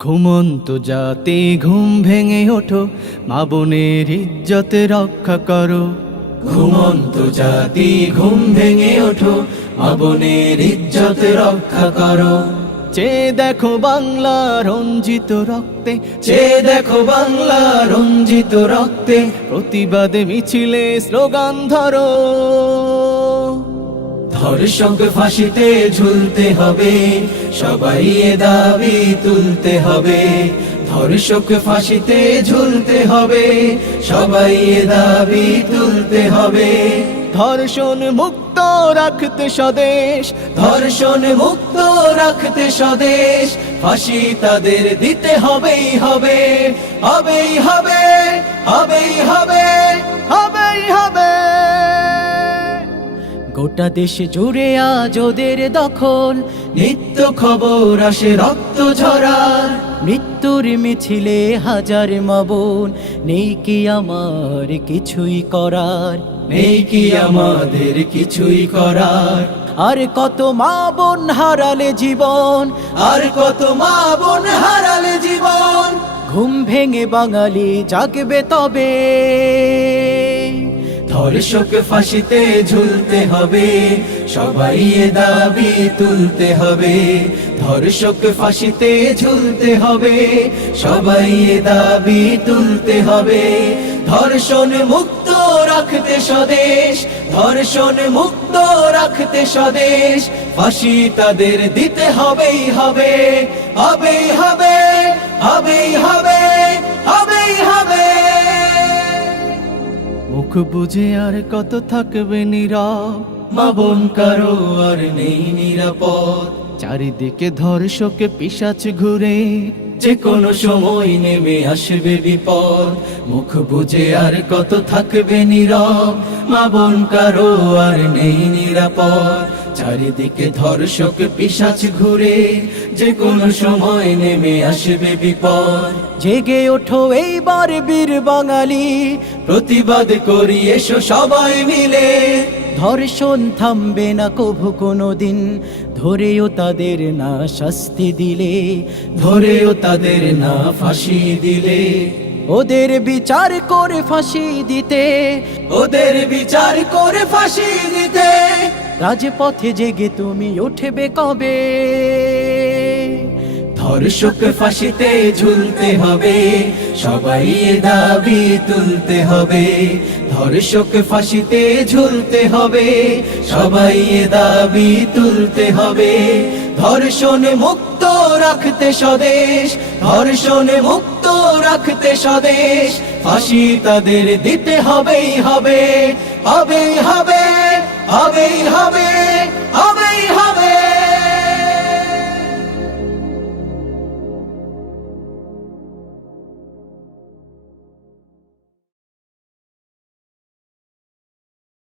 ঘুমন্ত জাতি ঘুম ভেঙে ওঠো মা বোনের ইজ্জতে রক্ষা করো। ঘুমন্ত জাতি ঘুম ভেঙে ওঠো মা বোনের ইজ্জতে রক্ষা করো। চে দেখো বাংলা রঞ্জিত রক্তে চে দেখো বাংলা রঞ্জিত রক্তে। প্রতিবাদে মিছিলে স্লোগান ধরো। ধর্ষক ফাঁসিতে ঝুলতে হবে, সবাই এ দাবি তুলতে হবে। ধর্ষক ফাঁসিতে ঝুলতে হবে, সবাই এ দাবি তুলতে হবে। ধর্ষণ মুক্ত রাখতে স্বদেশ, ধর্ষণ মুক্ত রাখতে স্বদেশ, ফাঁসি তাদের দিতে হবেই হবে হবেই হবে হবেই হবে হবেই হবে। গোটা দেশ জুড়ে আজ ওদের দখল। নিত্য খবর আসে রক্ত ঝরার। মৃত্যুর মিছিলে হাজার মাবন। নেই কি আমার কিছুই করার। নেই কি আমাদের কিছুই করার। আর কত মা বোন হারালে জীবন। আর কত মা বোন হারালে জীবন। ঘুম ভেঙে বাঙালি জাগবে তবে। ধর্ষক ফাঁসিতে ঝুলতে হবে। সবাই দাবি তুলতে হবে। ধর্ষক ফাঁসিতে ঝুলতে হবে। সবাই দাবি তুলতে হবে। ধর্ষণ মুক্ত রাখতে স্বদেশ। ধর্ষণ মুক্ত রাখতে স্বদেশ। ফাঁসি তাদের দিতে হবেই হবে। হবেই হবে হবেই হবে। মুখ বুঝে আর কত থাকবে নীরব। মাবন কারও আর নেই নিরাপদ। চারিদিকে ধর্ষকে পিসাচ ঘুরে যে কোনো সময় নেমে আসবে বিপদ। মুখ বুঝে আর কত থাকবে নীরব। মাবন কারও আর নেই নিরাপদ। চারিদিকে ধর্ষক পিসাচ ঘুরে যে কোনো সময় নেমে আসবে বিপদ। জেগে ওঠো এইবার বীর বাঙালি প্রতিবাদ করি এসো সবাই মিলে। ধর্ষণ থামবে না কভু কোনো দিন ধরেও তাদের না শাস্তি দিলে। ধরেও তাদের না ফাঁসি দিলে। ওদের বিচার করে ফাঁসি দিতে। ওদের বিচার করে ফাঁসি দিতে। রাজপথে জেগে তুমি উঠবে কবে? ধর্ষক ফাঁসিতে ঝুলতে হবে সবাই দাবি তুলতে হবে। ধর্ষক ফাঁসিতে ঝুলতে হবে সবাই দাবি তুলতে হবে। ধর্ষণ মুক্ত রাখতে স্বদেশ ধর্ষণ মুক্ত রাখতে স্বদেশ। ফাঁসি তাদের দিতে হবেই হবে। হবেই হবে হবেই হবে